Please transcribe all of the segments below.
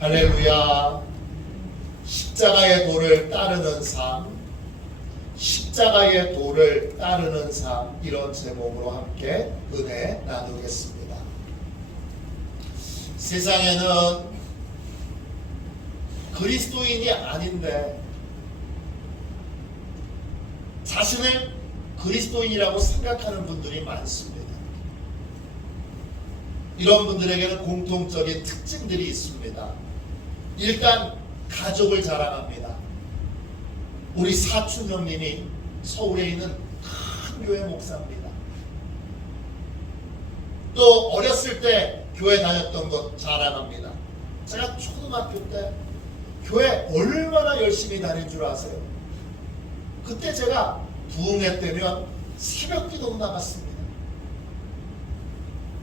할렐루야. 십자가의 도를 따르는 삶, 십자가의 도를 따르는 삶, 이런 제목으로 함께 은혜 나누겠습니다. 세상에는 그리스도인이 아닌데 자신을 그리스도인이라고 생각하는 분들이 많습니다. 이런 분들에게는 공통적인 특징들이 있습니다. 일단 가족을 자랑합니다. 우리 사촌 형님이 서울에 있는 큰 교회 목사입니다. 또 어렸을 때 교회 다녔던 것 자랑합니다. 제가 초등학교 때 교회 얼마나 열심히 다닌 줄 아세요? 그때 제가 부흥회 때면 새벽 기도 나갔습니다.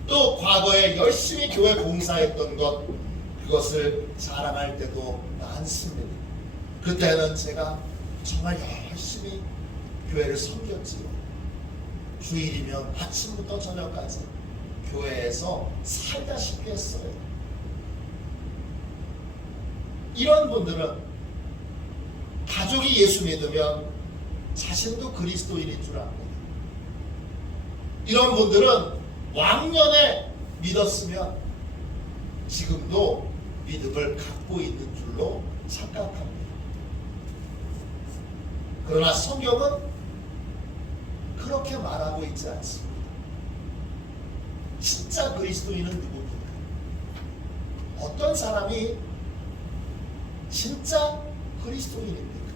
또 과거에 열심히 교회 봉사했던 것, 그것을 자랑할 때도 많습니다. 그때는 제가 정말 열심히 교회를 섬겼지요. 주일이면 아침부터 저녁까지 교회에서 살다시피 했어요. 이런 분들은 가족이 예수 믿으면 자신도 그리스도인인 줄 압니다. 이런 분들은 왕년에 믿었으면 지금도 믿음을 갖고 있는 줄로 착각합니다. 그러나 성경은 그렇게 말하고 있지 않습니다. 진짜 그리스도인은 누구입니까? 어떤 사람이 진짜 그리스도인입니까?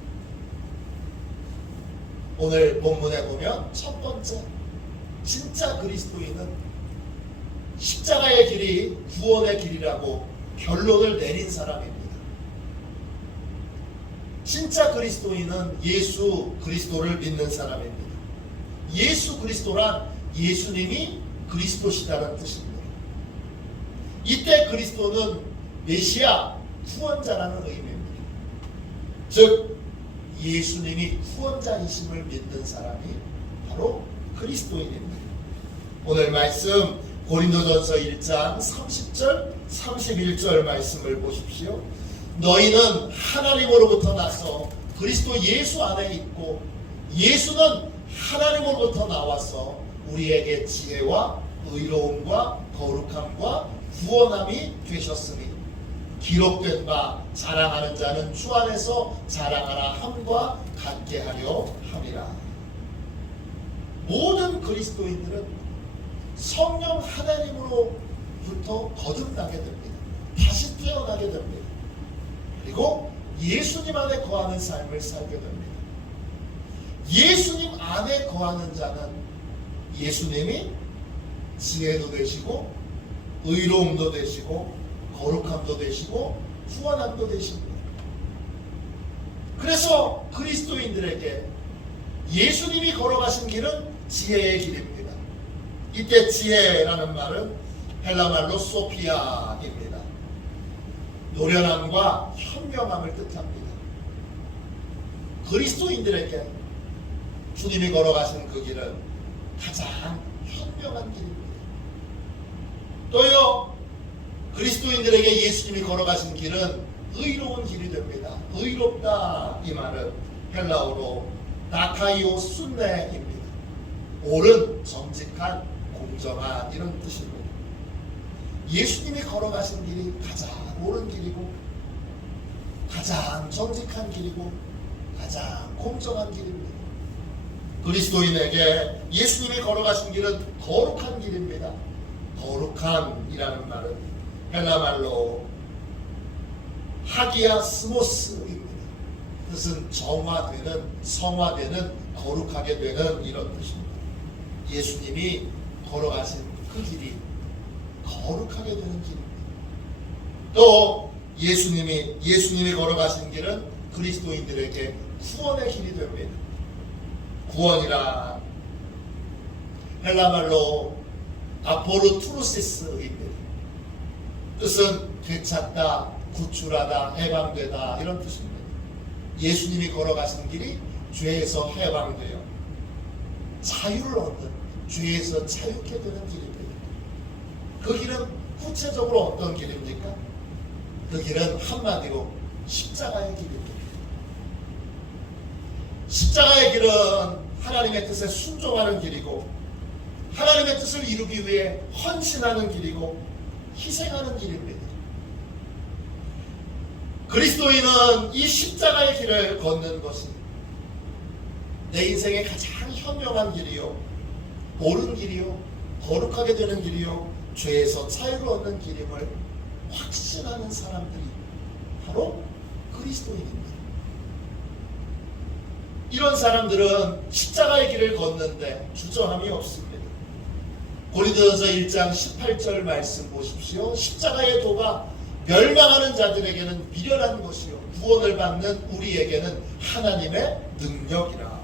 오늘 본문에 보면 첫 번째, 진짜 그리스도인은 십자가의 길이 구원의 길이라고 결론을 내린 사람입니다. 진짜 그리스도인은 예수 그리스도를 믿는 사람입니다. 예수 그리스도란 예수님이 그리스도시다는 뜻입니다. 이때 그리스도는 메시아, 구원자라는 의미입니다. 즉 예수님이 구원자이심을 믿는 사람이 바로 그리스도인입니다. 오늘 말씀 고린도전서 1장 30절 31절 말씀을 보십시오. 너희는 하나님으로부터 나서 그리스도 예수 안에 있고 예수는 하나님으로부터 나와서 우리에게 지혜와 의로움과 거룩함과 구원함이 되셨으니 기록된 바 자랑하는 자는 주 안에서 자랑하라 함과 같게 하려 함이라. 모든 그리스도인들은 성령 하나님으로부터 거듭나게 됩니다. 다시 태어나게 됩니다. 그리고 예수님 안에 거하는 삶을 살게 됩니다. 예수님 안에 거하는 자는 예수님이 지혜도 되시고 의로움도 되시고 거룩함도 되시고 후원함도 되십니다. 그래서 그리스도인들에게 예수님이 걸어가신 길은 지혜의 길입니다. 이때 지혜라는 말은 헬라말로 소피아입니다. 노련함과 현명함을 뜻합니다. 그리스도인들에게 주님이 걸어가신 그 길은 가장 현명한 길입니다. 또요, 그리스도인들에게 예수님이 걸어가신 길은 의로운 길이 됩니다. 의롭다, 이 말은 헬라어로 나카이오 순네입니다. 옳은, 정직한, 공정한, 이런 뜻입니다. 예수님이 걸어가신 길이 가장 옳은 길이고 가장 정직한 길이고 가장 공정한 길입니다. 그리스도인에게 예수님이 걸어가신 길은 거룩한 길입니다. 거룩함이라는 말은 헬라말로 하기야 스모스입니다. 뜻은 정화되는, 성화되는, 거룩하게 되는, 이런 뜻입니다. 예수님이 걸어가신 그 길이 거룩하게 되는 길입니다. 또 예수님이 걸어가신 길은 그리스도인들에게 구원의 길이 됩니다. 구원이라 헬라말로 아포르투루시스입니다. 뜻은 되찾다, 구출하다, 해방되다, 이런 뜻입니다. 예수님이 걸어가신 길이 죄에서 해방되어 자유를 얻는, 죄에서 자유케 되는 길입니다. 그 길은 구체적으로 어떤 길입니까? 그 길은 한마디로 십자가의 길입니다. 십자가의 길은 하나님의 뜻에 순종하는 길이고 하나님의 뜻을 이루기 위해 헌신하는 길이고 희생하는 길입니다. 그리스도인은 이 십자가의 길을 걷는 것이 내 인생의 가장 현명한 길이요, 옳은 길이요, 거룩하게 되는 길이요, 죄에서 자유를 얻는 길임을 확신하는 사람들이 바로 그리스도인입니다. 이런 사람들은 십자가의 길을 걷는데 주저함이 없습니다. 고린도전서 1장 18절 말씀 보십시오. 십자가의 도가 멸망하는 자들에게는 미련한 것이요 구원을 받는 우리에게는 하나님의 능력이라.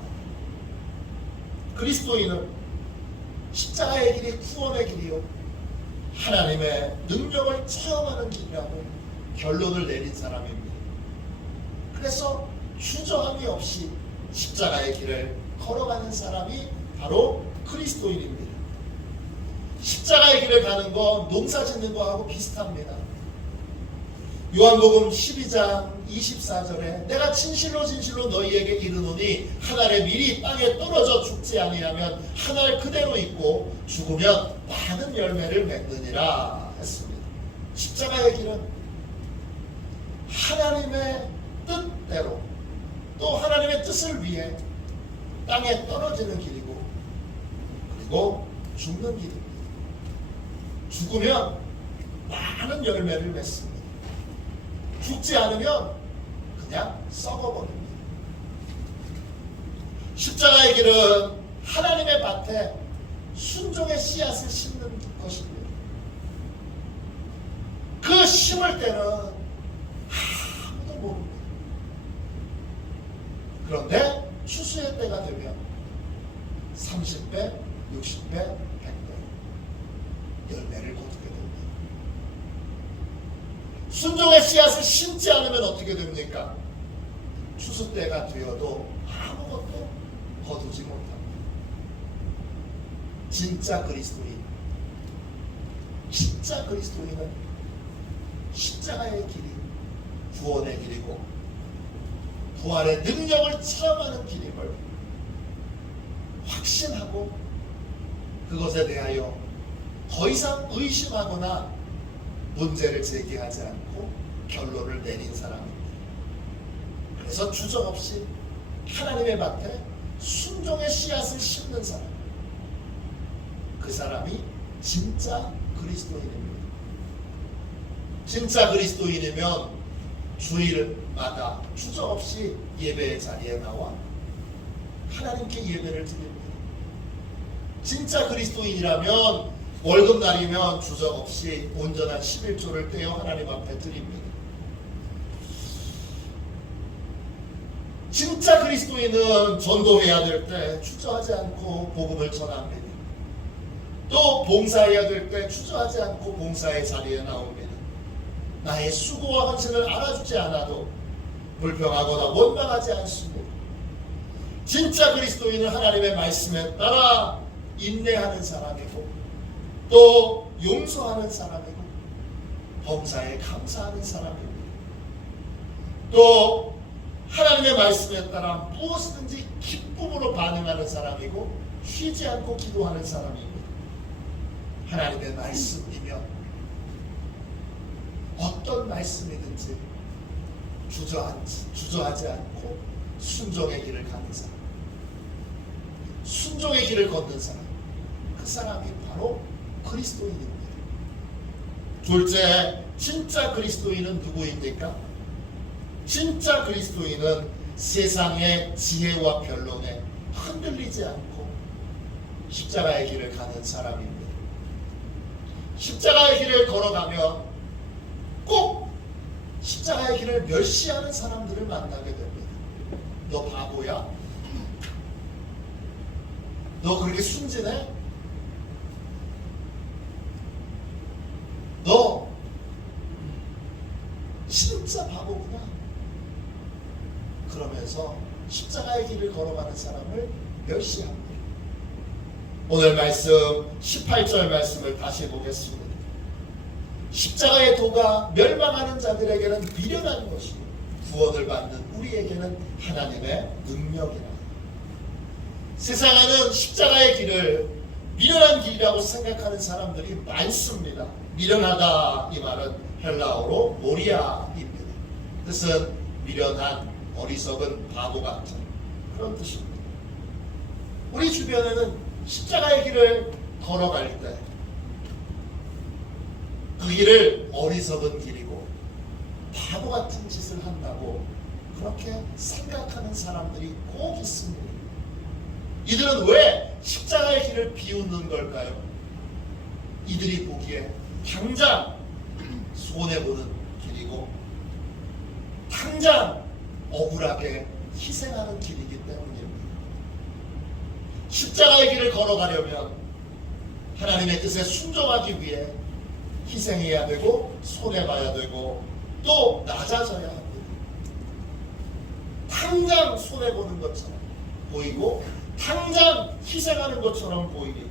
그리스도인은 십자가의 길이 구원의 길이요 하나님의 능력을 체험하는 길이라고 결론을 내린 사람입니다. 그래서 주저함이 없이 십자가의 길을 걸어가는 사람이 바로 그리스도인입니다. 십자가의 길을 가는 건 농사 짓는 거하고 비슷합니다. 요한복음 12장 24절에 내가 진실로 진실로 너희에게 이르노니 한 알의 밀이 땅에 떨어져 죽지 아니하면 한 알 그대로 있고 죽으면 많은 열매를 맺느니라 했습니다. 십자가의 길은 하나님의 뜻대로 또 하나님의 뜻을 위해 땅에 떨어지는 길이고 그리고 죽는 길입니다. 죽으면 많은 열매를 맺습니다. 죽지 않으면 그냥 썩어버립니다. 십자가의 길은 하나님의 밭에 순종의 씨앗을 심는 것입니다. 그 심을 때는 아무도 모릅니다. 그런데 추수의 때가 되면 30배, 60배, 100배 열매를 거두게 됩니다. 순종의 씨앗을 심지 않으면 어떻게 됩니까? 추수 때가 되어도 아무것도 거두지 못합니다. 진짜 그리스도인은 십자가의 길이 구원의 길이고 부활의 능력을 체험하는 길임을 확신하고 그것에 대하여 더 이상 의심하거나 문제를 제기하지 않고 결론을 내린 사람입니다. 그래서 주저없이 하나님의 밭에 순종의 씨앗을 심는 사람, 그 사람이 진짜 그리스도인입니다. 진짜 그리스도인이면 주일마다 주저없이 예배의 자리에 나와 하나님께 예배를 드립니다. 진짜 그리스도인이라면 월급날이면 주저없이 온전한 11조를 떼어 하나님 앞에 드립니다. 진짜 그리스도인은 전도해야 될 때 주저하지 않고 복음을 전합니다. 또 봉사해야 될 때 주저하지 않고 봉사의 자리에 나옵니다. 나의 수고와 헌신을 알아주지 않아도 불평하거나 원망하지 않습니다. 진짜 그리스도인은 하나님의 말씀에 따라 인내하는 사람이고 또 용서하는 사람이고 범사에 감사하는 사람입니다. 또 하나님의 말씀에 따라 무엇이든지 기쁨으로 반응하는 사람이고 쉬지 않고 기도하는 사람입니다. 하나님의 말씀이면 어떤 말씀이든지 주저하지 않고 순종의 길을 가는 사람, 순종의 길을 걷는 사람, 그 사람이 바로 그리스도인입니다. 둘째, 진짜 그리스도인은 누구입니까? 진짜 그리스도인은 세상의 지혜와 변론에 흔들리지 않고 십자가의 길을 가는 사람입니다. 십자가의 길을 걸어가면 꼭 십자가의 길을 멸시하는 사람들을 만나게 됩니다. 너 바보야? 너 그렇게 순진해? 너 진짜 바보구나. 그러면서 십자가의 길을 걸어가는 사람을 멸시합니다. 오늘 말씀 18절 말씀을 다시 보겠습니다. 십자가의 도가 멸망하는 자들에게는 미련한 것이요 구원을 받는 우리에게는 하나님의 능력이라. 세상에는 십자가의 길을 미련한 길이라고 생각하는 사람들이 많습니다. 미련하다 이 말은 헬라어로 모리아입니다. 뜻은 미련한, 어리석은, 바보 같은 그런 뜻입니다. 우리 주변에는 십자가의 길을 걸어갈 때 그 길을 어리석은 길이고 바보 같은 짓을 한다고 그렇게 생각하는 사람들이 꼭 있습니다. 이들은 왜 십자가의 길을 비웃는 걸까요? 이들이 보기에 당장 손해보는 길이고 당장 억울하게 희생하는 길이기 때문입니다. 십자가의 길을 걸어가려면 하나님의 뜻에 순종하기 위해 희생해야 되고 손해봐야 되고 또 낮아져야 합니다. 당장 손해보는 것처럼 보이고 당장 희생하는 것처럼 보이니까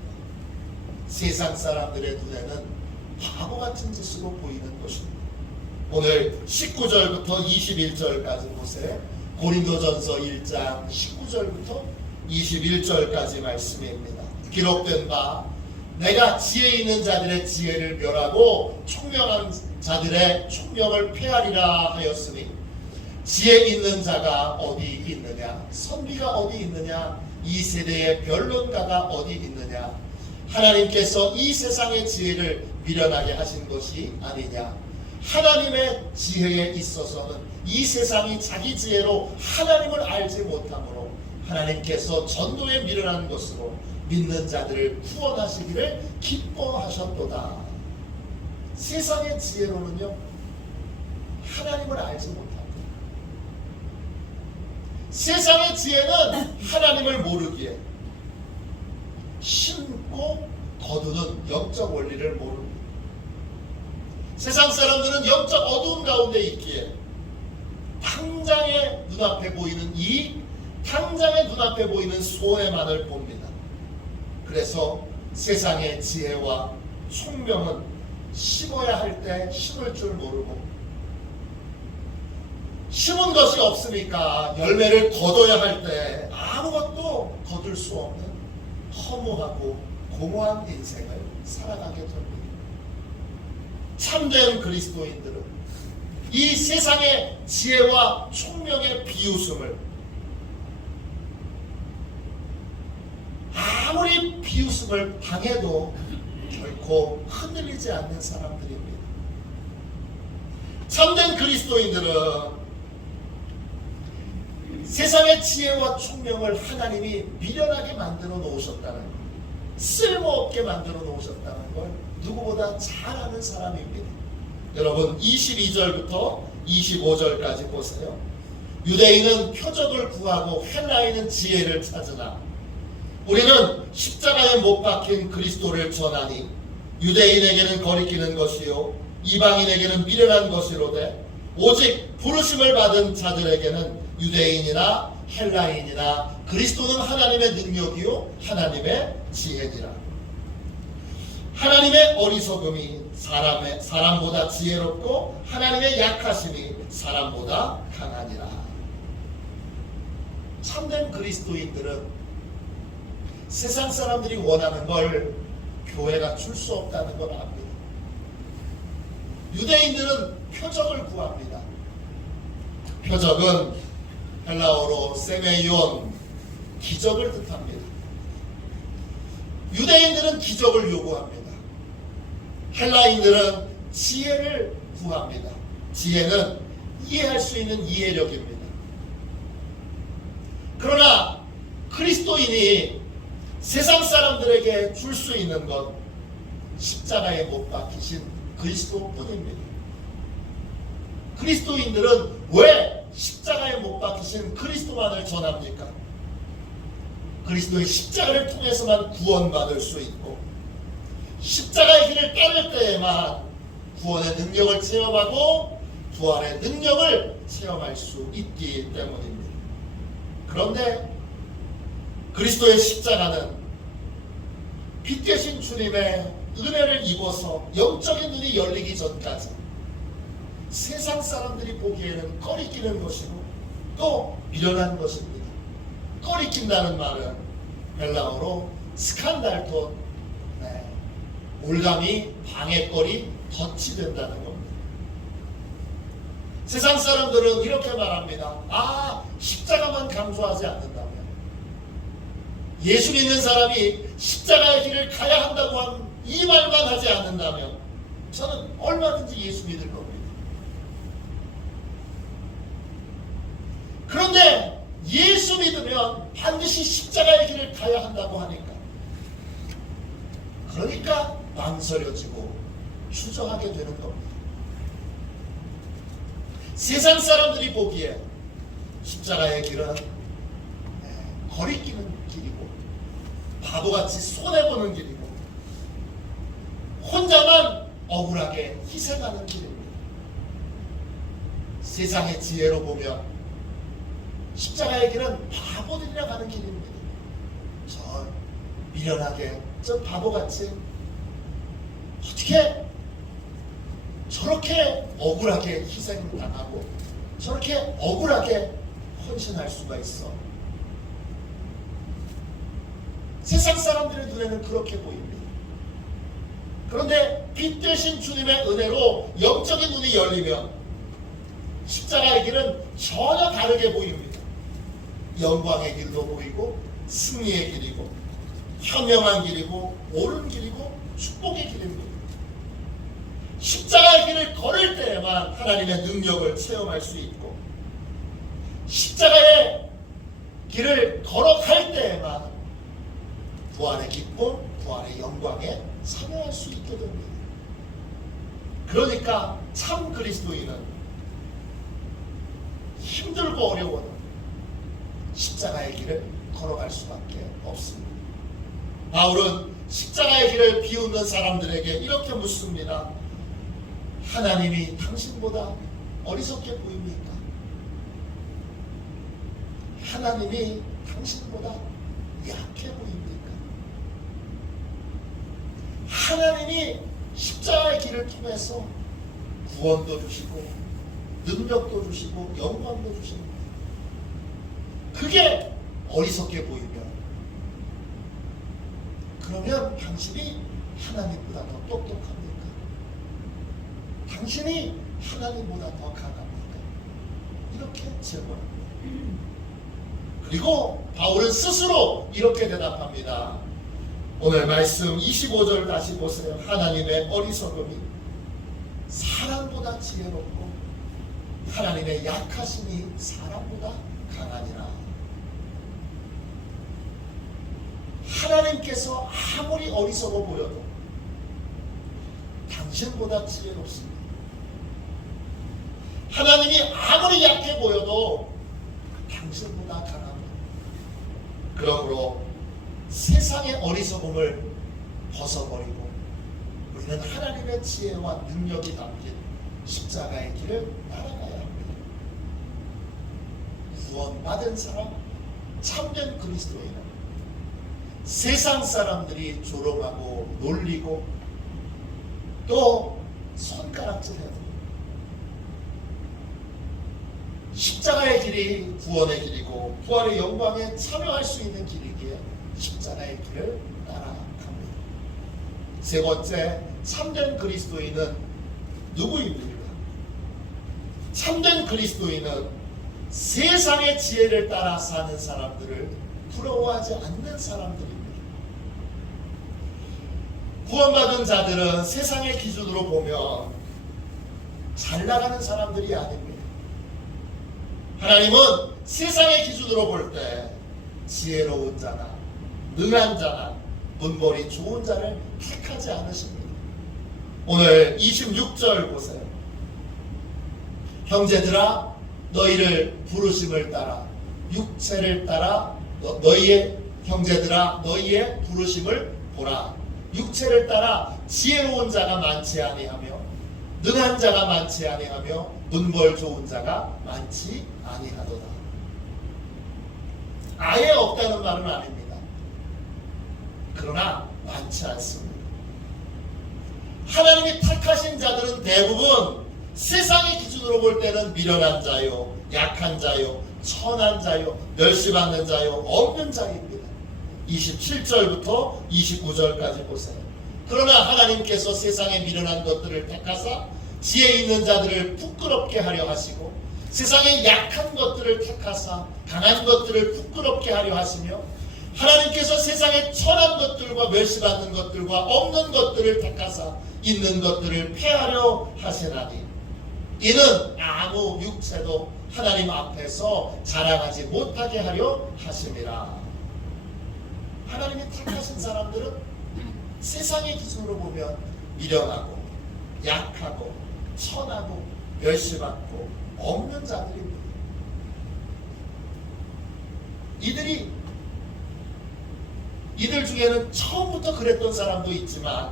세상 사람들의 눈에는 바보 같은 짓으로 보이는 것입니다. 오늘 19절부터 21절까지 보세요. 고린도전서 1장 19절부터 21절까지 말씀입니다. 기록된 바 내가 지혜 있는 자들의 지혜를 멸하고 총명한 자들의 총명을 폐하리라 하였으니 지혜 있는 자가 어디 있느냐, 선비가 어디 있느냐, 이 세대의 변론가가 어디 있느냐. 하나님께서 이 세상의 지혜를 미련하게 하신 것이 아니냐. 하나님의 지혜에 있어서는 이 세상이 자기 지혜로 하나님을 알지 못하므로 하나님께서 전도에 미련한 것으로 믿는 자들을 구원하시기를 기뻐하셨도다. 세상의 지혜로는요 하나님을 알지 못합니다. 세상의 지혜는 하나님을 모르기에 심고 거두는 영적 원리를 모릅니다. 세상 사람들은 영적 어두운 가운데 있기에 당장의 눈앞에 보이는 이익, 당장의 눈앞에 보이는 손해만을 봅니다. 그래서 세상의 지혜와 총명은 심어야 할 때 심을 줄 모르고 심은 것이 없으니까 열매를 거둬야 할 때 아무것도 거둘 수 없는 허무하고 공허한 인생을 살아가게 됩니다. 참된 그리스도인들은 이 세상의 지혜와 총명의 비웃음을 아무리 비웃음을 당해도 결코 흔들리지 않는 사람들입니다. 참된 그리스도인들은 세상의 지혜와 총명을 하나님이 미련하게 만들어 놓으셨다는 것, 쓸모없게 만들어 놓으셨다는 걸 누구보다 잘 아는 사람입니다. 여러분 22절부터 25절까지 보세요. 유대인은 표적을 구하고 헬라인은 지혜를 찾으나 우리는 십자가에 못 박힌 그리스도를 전하니 유대인에게는 거리끼는 것이요 이방인에게는 미련한 것이로되 오직 부르심을 받은 자들에게는 유대인이나 헬라인이나 그리스도는 하나님의 능력이요 하나님의 지혜니라. 하나님의 어리석음이 사람보다 지혜롭고 하나님의 약하심이 사람보다 강하니라. 참된 그리스도인들은 세상 사람들이 원하는 걸 교회가 줄 수 없다는 걸 압니다. 유대인들은 표적을 구합니다. 표적은 헬라어로 세메이온, 기적을 뜻합니다. 유대인들은 기적을 요구합니다. 헬라인들은 지혜를 구합니다. 지혜는 이해할 수 있는 이해력입니다. 그러나 그리스도인이 세상 사람들에게 줄 수 있는 것 십자가에 못 박히신 그리스도뿐입니다. 그리스도인들은 왜 십자가에 못 박히신 그리스도만을 전합니까? 그리스도의 십자가를 통해서만 구원받을 수 있고 십자가의 길을 따를 때에만 구원의 능력을 체험하고 부활의 능력을 체험할 수 있기 때문입니다. 그런데 그리스도의 십자가는 빛 되신 주님의 은혜를 입어서 영적인 눈이 열리기 전까지 세상 사람들이 보기에는 꺼리끼는 것이고 또 미련한 것입니다. 꺼리낀다는 말은 헬라어로 스칸달톤, 올감이 방해거리, 덫이 된다는 겁니다. 세상 사람들은 이렇게 말합니다. 십자가만 강조하지 않는다면, 예수 믿는 사람이 십자가의 길을 가야 한다고 한 이 말만 하지 않는다면 저는 얼마든지 예수 믿을 겁니다. 그런데 예수 믿으면 반드시 십자가의 길을 가야 한다고 하니까, 그러니까 망설여지고 주저하게 되는 겁니다. 세상 사람들이 보기에 십자가의 길은 거리끼는 길이고 바보같이 손해보는 길이고 혼자만 억울하게 희생하는 길입니다. 세상의 지혜로 보면 십자가의 길은 바보들이라 가는 길입니다. 저 미련하게, 저 바보같이 어떻게 저렇게 억울하게 희생당하고 저렇게 억울하게 헌신할 수가 있어. 세상 사람들의 눈에는 그렇게 보입니다. 그런데 빛 대신 주님의 은혜로 영적인 눈이 열리면 십자가의 길은 전혀 다르게 보입니다. 영광의 길도 보이고 승리의 길이고 현명한 길이고 옳은 길이고 축복의 길입니다. 십자가의 길을 걸을 때에만 하나님의 능력을 체험할 수 있고 십자가의 길을 걸어갈 때에만 부활의 기쁨, 부활의 영광에 참여할 수 있게 됩니다. 그러니까 참 그리스도인은 힘들고 어려워도 십자가의 길을 걸어갈 수밖에 없습니다. 바울은 십자가의 길을 비웃는 사람들에게 이렇게 묻습니다. 하나님이 당신보다 어리석게 보입니까? 하나님이 당신보다 약해 보입니까? 하나님이 십자가의 길을 통해서 구원도 주시고 능력도 주시고 영광도 주십니다. 그게 어리석게 보이면 그러면 당신이 하나님보다 더 똑똑합니까? 당신이 하나님보다 더 강합니까? 이렇게 질문합니다. 그리고 바울은 스스로 이렇게 대답합니다. 오늘 말씀 25절 다시 보세요. 하나님의 어리석음이 사람보다 지혜롭고 하나님의 약하심이 사람보다 강하니라. 하나님께서 아무리 어리석어 보여도 당신보다 지혜롭습니다. 하나님이 아무리 약해 보여도 당신보다 강합니다. 그러므로 세상의 어리석음을 벗어버리고 우리는 하나님의 지혜와 능력이 담긴 십자가의 길을 따라가야 합니다. 구원받은 사람, 참된 그리스도인은 세상 사람들이 조롱하고 놀리고 또 손가락질해도 십자가의 길이 구원의 길이고 부활의 영광에 참여할 수 있는 길이기에 십자가의 길을 따라갑니다. 세 번째, 참된 그리스도인은 누구입니까? 참된 그리스도인은 세상의 지혜를 따라 사는 사람들을 부러워하지 않는 사람들입니다. 구원받은 자들은 세상의 기준으로 보면 잘 나가는 사람들이 아닙니다. 하나님은 세상의 기준으로 볼 때 지혜로운 자나 능한 자나 문벌이 좋은 자를 택하지 않으십니다. 오늘 26절 보세요. 형제들아 너희를 부르심을 따라 육체를 따라 너희의 형제들아 너희의 부르심을 보라. 육체를 따라 지혜로운 자가 많지 아니하며 능한 자가 많지 아니하며 문벌 좋은 자가 많지 아니하도다. 아예 없다는 말은 아닙니다. 그러나 많지 않습니다. 하나님이 택하신 자들은 대부분 세상의 기준으로 볼 때는 미련한 자요, 약한 자요, 천한 자요, 멸시받는 자요, 없는 자입니다. 27절부터 29절까지 보세요. 그러나 하나님께서 세상의 미련한 것들을 택하사 지혜 있는 자들을 부끄럽게 하려 하시고 세상의 약한 것들을 택하사 강한 것들을 부끄럽게 하려 하시며 하나님께서 세상의 천한 것들과 멸시받는 것들과 없는 것들을 택하사 있는 것들을 폐하려 하시나니 이는 아무 육체도 하나님 앞에서 자랑하지 못하게 하려 하심이라. 하나님이 택하신 사람들은 세상의 기준으로 보면 미련하고 약하고 천하고 멸시받고 없는 자들입니다. 이들 중에는 처음부터 그랬던 사람도 있지만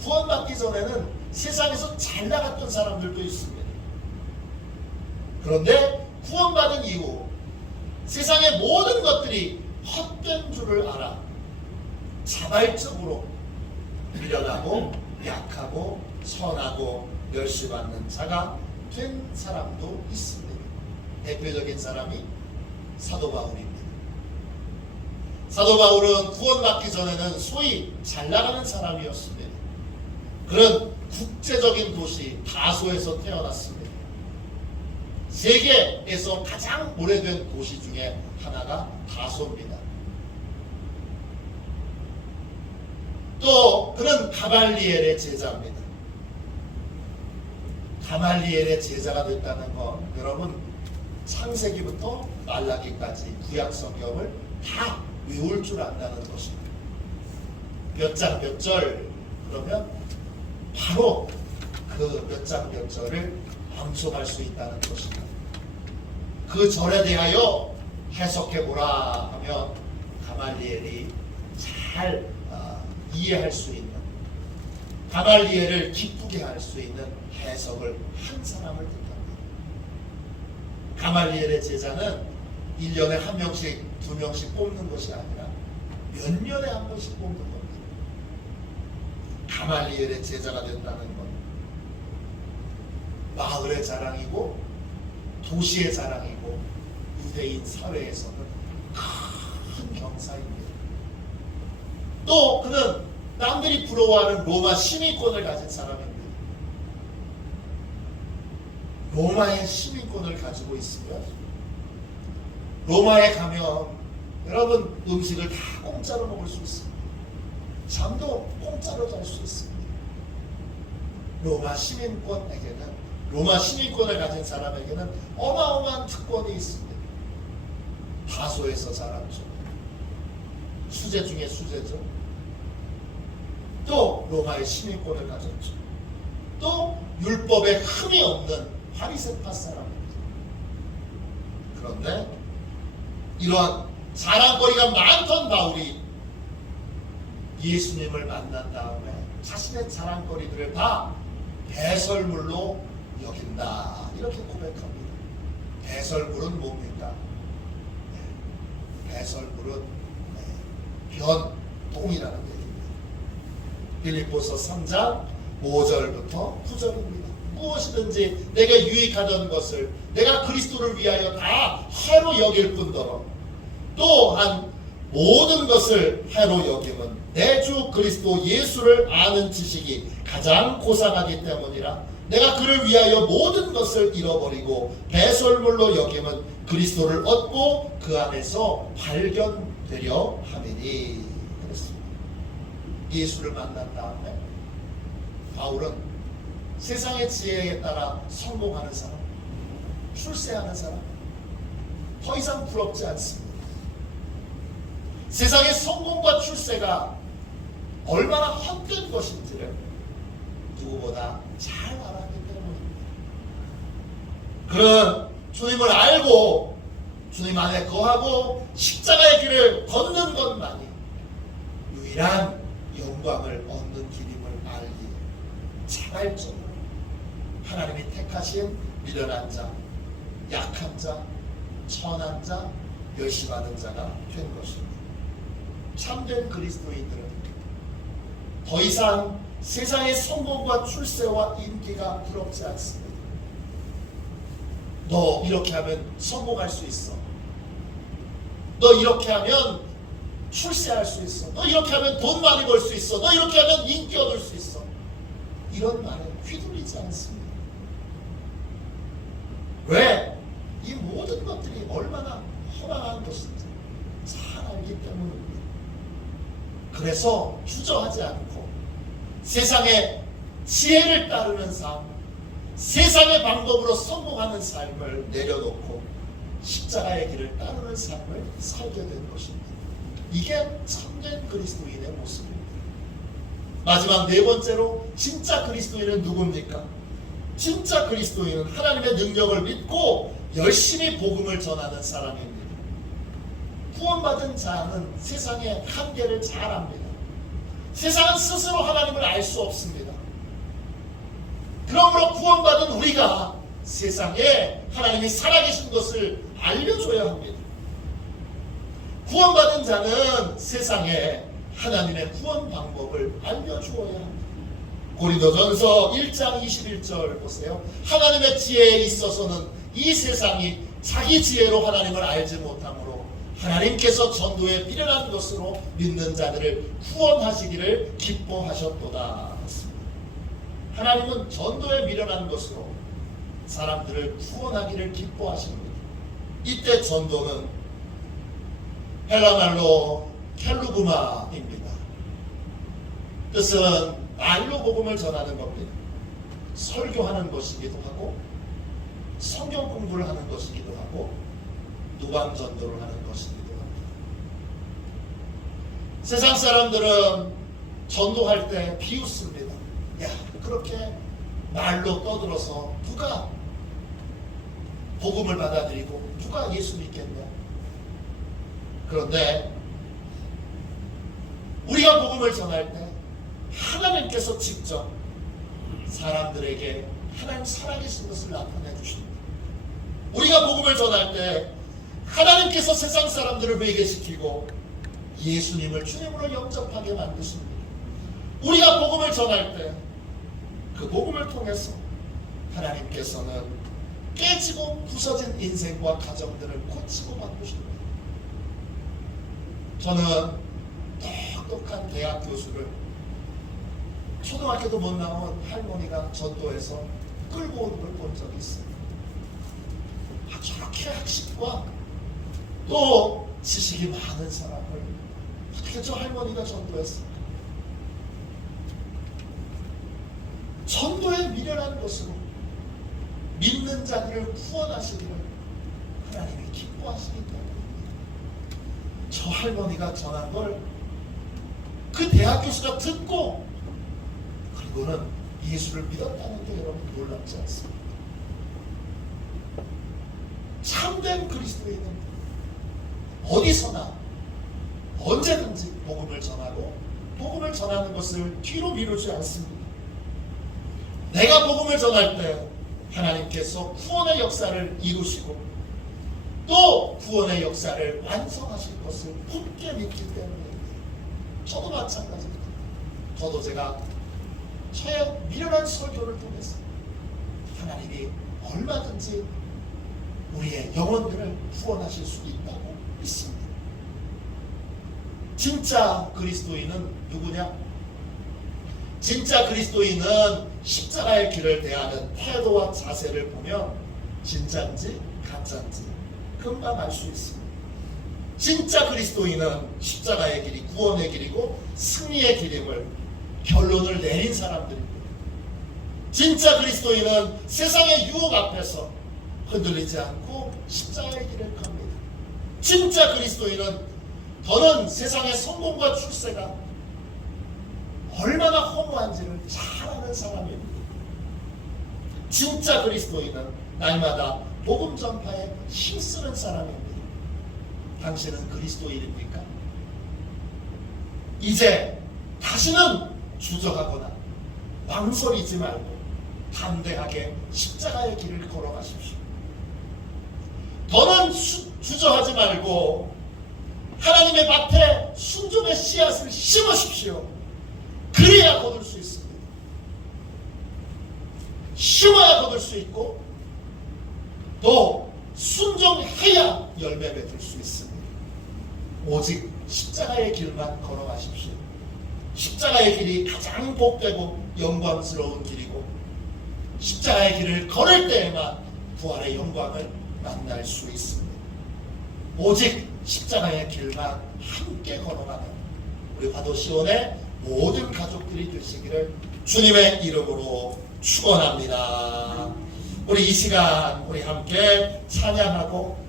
구원받기 전에는 세상에서 잘 나갔던 사람들도 있습니다. 그런데 구원받은 이후 세상의 모든 것들이 헛된 줄을 알아 자발적으로 미련하고 약하고 선하고 멸시받는 자가 된 사람도 있습니다. 대표적인 사람이 사도 바울입니다. 사도 바울은 구원받기 전에는 소위 잘 나가는 사람이었습니다. 그런 국제적인 도시 다소에서 태어났습니다. 세계에서 가장 오래된 도시 중에 하나가 다소입니다. 또 그는 가말리엘의 제자입니다. 가말리엘의 제자가 됐다는 건 여러분 창세기부터 말라기까지 구약 성경을 다 외울 줄 안다는 것입니다. 몇 장 몇 절 그러면 바로 그 몇 장 몇 절을 암송할 수 있다는 것입니다. 그 절에 대하여 해석해보라 하면 가말리엘이 잘 이해할 수 있는, 가말리엘을 기쁘게 할 수 있는 해석을 한 사람을 뜻합니다. 가말리엘의 제자는 1년에 한 명씩, 두 명씩 뽑는 것이 아니라 몇 년에 한 번씩 뽑는 겁니다. 가말리엘의 제자가 된다는 건 마을의 자랑이고 도시의 자랑이고 유대인 사회에서는 큰 경사입니다. 또 그는 남들이 부러워하는 로마 시민권을 가진 사람입니다. 로마의 시민권을 가지고 있으면 로마에 가면 여러분 음식을 다 공짜로 먹을 수 있습니다. 잠도 공짜로 잘 수 있습니다. 로마 시민권을 가진 사람에게는 어마어마한 특권이 있습니다. 다소에서 자랐죠. 수제 중에 수제죠. 또 로마의 시민권을 가졌죠. 또 율법에 흠이 없는 바리새파 사람입니다. 그런데 이러한 자랑거리가 많던 바울이 예수님을 만난 다음에 자신의 자랑거리들을 다 배설물로 여긴다 이렇게 고백합니다. 배설물은 뭡니까? 배설물은 변동이라는 얘기입니다. 빌립보서 3장 5절부터 9절입니다. 무엇이든지 내게 유익하던 것을 내가 그리스도를 위하여 다 해로 여길 뿐더러 또한 모든 것을 해로 여김은 내 주 그리스도 예수를 아는 지식이 가장 고상하기 때문이라. 내가 그를 위하여 모든 것을 잃어버리고 배설물로 여김은 그리스도를 얻고 그 안에서 발견되려 함이니. 그렇습니다. 예수를 만난 다음에 바울은 세상의 지혜에 따라 성공하는 사람, 출세하는 사람 더 이상 부럽지 않습니다. 세상의 성공과 출세가 얼마나 헛된 것인지를 누구보다 잘 알았기 때문입니다. 그런 주님을 알고 주님 안에 거하고 십자가의 길을 걷는 것만이 유일한 영광을 얻는 길임을 알기에 자발적으로 하나님이 택하신 미련한 자, 약한 자, 천한 자, 멸시받은 자가 된 것입니다. 참된 그리스도인들은 더 이상 세상의 성공과 출세와 인기가 부럽지 않습니다. 너 이렇게 하면 성공할 수 있어. 너 이렇게 하면 출세할 수 있어. 너 이렇게 하면 돈 많이 벌 수 있어. 너 이렇게 하면 인기 얻을 수 있어. 이런 말에 휘둘리지 않습니다. 왜? 이 모든 것들이 얼마나 허망한 것인지 잘 알기 때문입니다. 그래서 주저하지 않고 세상의 지혜를 따르는 삶, 세상의 방법으로 성공하는 삶을 내려놓고 십자가의 길을 따르는 삶을 살게 된 것입니다. 이게 참된 그리스도인의 모습입니다. 마지막 네 번째로 진짜 그리스도인은 누굽니까? 진짜 그리스도인은 하나님의 능력을 믿고 열심히 복음을 전하는 사람입니다. 구원받은 자는 세상의 한계를 잘 압니다. 세상은 스스로 하나님을 알 수 없습니다. 그러므로 구원받은 우리가 세상에 하나님이 살아계신 것을 알려줘야 합니다. 구원받은 자는 세상에 하나님의 구원 방법을 알려주어야 합니다. 고린도전서 1장 21절 보세요. 하나님의 지혜에 있어서는 이 세상이 자기 지혜로 하나님을 알지 못하므로 하나님께서 전도에 미련한 것으로 믿는 자들을 구원하시기를 기뻐하셨도다. 하나님은 전도에 미련한 것으로 사람들을 구원하기를 기뻐하십니다. 이때 전도는 헬라말로 켈루그마입니다. 뜻은 말로 복음을 전하는 겁니다. 설교하는 것이기도 하고 성경 공부를 하는 것이기도 하고 누방전도를 하는 것이기도 합니다. 세상 사람들은 전도할 때 비웃습니다. 야, 그렇게 말로 떠들어서 누가 복음을 받아들이고 누가 예수 믿겠냐? 그런데 우리가 복음을 전할 때 하나님께서 직접 사람들에게 하나님 살아계신 것을 나타내 주십니다. 우리가 복음을 전할 때 하나님께서 세상 사람들을 회개시키고 예수님을 주님으로 영접하게 만드십니다. 우리가 복음을 전할 때 그 복음을 통해서 하나님께서는 깨지고 부서진 인생과 가정들을 고치고 바꾸십니다. 저는 똑똑한 대학 교수를 초등학교도 못 나온 할머니가 전도해서 끌고 오는 걸 본 적이 있어요. 저렇게 학식과 또 지식이 많은 사람을 어떻게 저 할머니가 전도했을까? 전도에 미련한 것으로 믿는 자들을 구원하시기를 하나님이 기뻐하시기 때문입니다. 저 할머니가 전한 걸 그 대학 교수가 듣고 그리고는 예수를 믿었다는 게 여러분 놀랍지 않습니까? 참된 그리스도인은 어디서나 언제든지 복음을 전하고 복음을 전하는 것을 뒤로 미루지 않습니다. 내가 복음을 전할 때 하나님께서 구원의 역사를 이루시고 또 구원의 역사를 완성하실 것을 굳게 믿기 때문입니다. 저도 마찬가지입니다. 저도 제가 저의 미련한 설교를 통해서 하나님이 얼마든지 우리의 영혼들을 구원하실 수 있다고 믿습니다. 진짜 그리스도인은 누구냐? 진짜 그리스도인은 십자가의 길을 대하는 태도와 자세를 보면 진짜인지 가짜인지 금방 알 수 있습니다. 진짜 그리스도인은 십자가의 길이 구원의 길이고 승리의 길임을 결론을 내린 사람들입니다. 진짜 그리스도인은 세상의 유혹 앞에서 흔들리지 않고 십자가의 길을 갑니다. 진짜 그리스도인은 더는 세상의 성공과 출세가 얼마나 허무한지를 잘 아는 사람입니다. 진짜 그리스도인은 날마다 복음 전파에 힘쓰는 사람입니다. 당신은 그리스도인입니까? 이제 다시는 주저하거나 망설이지 말고 담대하게 십자가의 길을 걸어가십시오. 더는 주저하지 말고 하나님의 밭에 순종의 씨앗을 심으십시오. 그래야 거둘 수 있습니다. 심어야 거둘 수 있고 또 순종해야 열매 맺을 수 있습니다. 오직 십자가의 길만 걸어가십시오. 십자가의 길이 가장 복되고 영광스러운 길이고 십자가의 길을 걸을 때에만 부활의 영광을 만날 수 있습니다. 오직 십자가의 길만 함께 걸어가는 우리 화도시원의 모든 가족들이 되시기를 주님의 이름으로 축원합니다. 우리 이 시간 우리 함께 찬양하고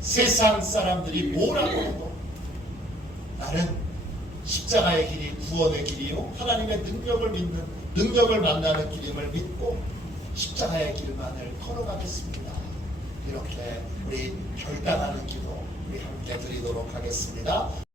세상 사람들이 뭐라고 해도 나는 십자가의 길이 구원의 길이요 하나님의 능력을 믿는 능력을 만나는 길임을 믿고 십자가의 길만을 걸어가겠습니다. 이렇게 우리 결단하는 기도 우리 함께 드리도록 하겠습니다.